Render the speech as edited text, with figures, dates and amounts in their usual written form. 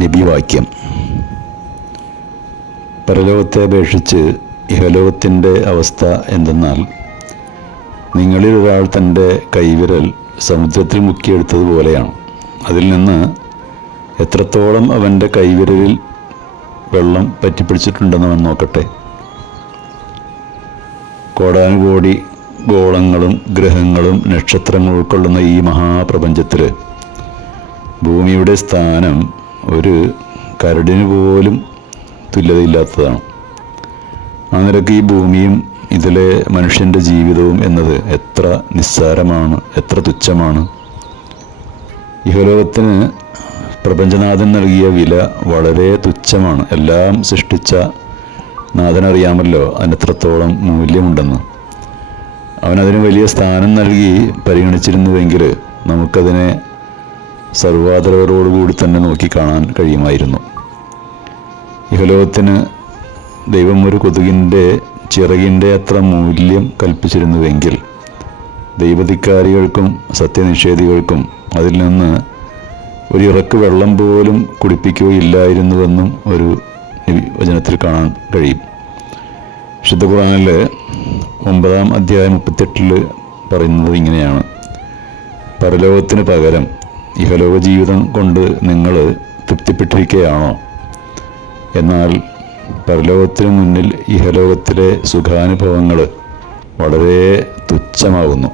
നബിവാക്യം. പരലോകത്തെ അപേക്ഷിച്ച് ഇഹലോകത്തിൻ്റെ അവസ്ഥ എന്തെന്നാൽ, നിങ്ങളിൽ ഒരാൾ തൻ്റെ കൈവിരൽ സമുദ്രത്തിൽ മുക്കിയെടുത്തതുപോലെയാണ്. അതിൽ നിന്ന് എത്രത്തോളം അവൻ്റെ കൈവിരലിൽ വെള്ളം പറ്റിപ്പിടിച്ചിട്ടുണ്ടെന്ന് അവൻ നോക്കട്ടെ. കോടാനുകോടി ഗോളങ്ങളും ഗ്രഹങ്ങളും നക്ഷത്രങ്ങളും ഉൾക്കൊള്ളുന്ന ഈ മഹാപ്രപഞ്ചത്തിൽ ഭൂമിയുടെ സ്ഥാനം ഒരു കരടിന് പോലും തുല്യതയില്ലാത്തതാണ്. ആ നിലയ്ക്ക് ഈ ഭൂമിയും ഇതിലെ മനുഷ്യൻ്റെ ജീവിതവും എന്നത് എത്ര നിസ്സാരമാണ്, എത്ര തുച്ഛമാണ്. ഇഹലോകത്തിന് പ്രപഞ്ചനാഥൻ നൽകിയ വില വളരെ തുച്ഛമാണ്. എല്ലാം സൃഷ്ടിച്ച നാഥനറിയാമല്ലോ അതിനെത്രത്തോളം മൂല്യമുണ്ടെന്ന്. അവനതിന് വലിയ സ്ഥാനം നൽകി പരിഗണിച്ചിരുന്നുവെങ്കിൽ നമുക്കതിനെ സർവാദരവരോടുകൂടി തന്നെ നോക്കിക്കാണാൻ കഴിയുമായിരുന്നു. ഇഹലോകത്തിന് ദൈവം ഒരു കൊതുകിൻ്റെ ചിറകിൻ്റെ അത്ര മൂല്യം കൽപ്പിച്ചിരുന്നുവെങ്കിൽ ദൈവധിക്കാരികൾക്കും സത്യനിഷേധികൾക്കും അതിൽ നിന്ന് ഒരു ഇറക്ക് വെള്ളം പോലും കുടിപ്പിക്കുകയില്ലായിരുന്നുവെന്നും ഒരു വചനത്തിൽ കാണാൻ കഴിയും. വിശുദ്ധ ഖുർആനിൽ 9-ാം അധ്യായം 38 പറയുന്നത് ഇങ്ങനെയാണ്: പരലോകത്തിന് പകരം ഇഹലോക ജീവിതം കൊണ്ട് നിങ്ങൾ തൃപ്തിപ്പെട്ടിരിക്കുകയാണോ? എന്നാൽ പരലോകത്തിന് മുന്നിൽ ഇഹലോകത്തിലെ സുഖാനുഭവങ്ങൾ വളരെ തുച്ഛമാകുന്നു.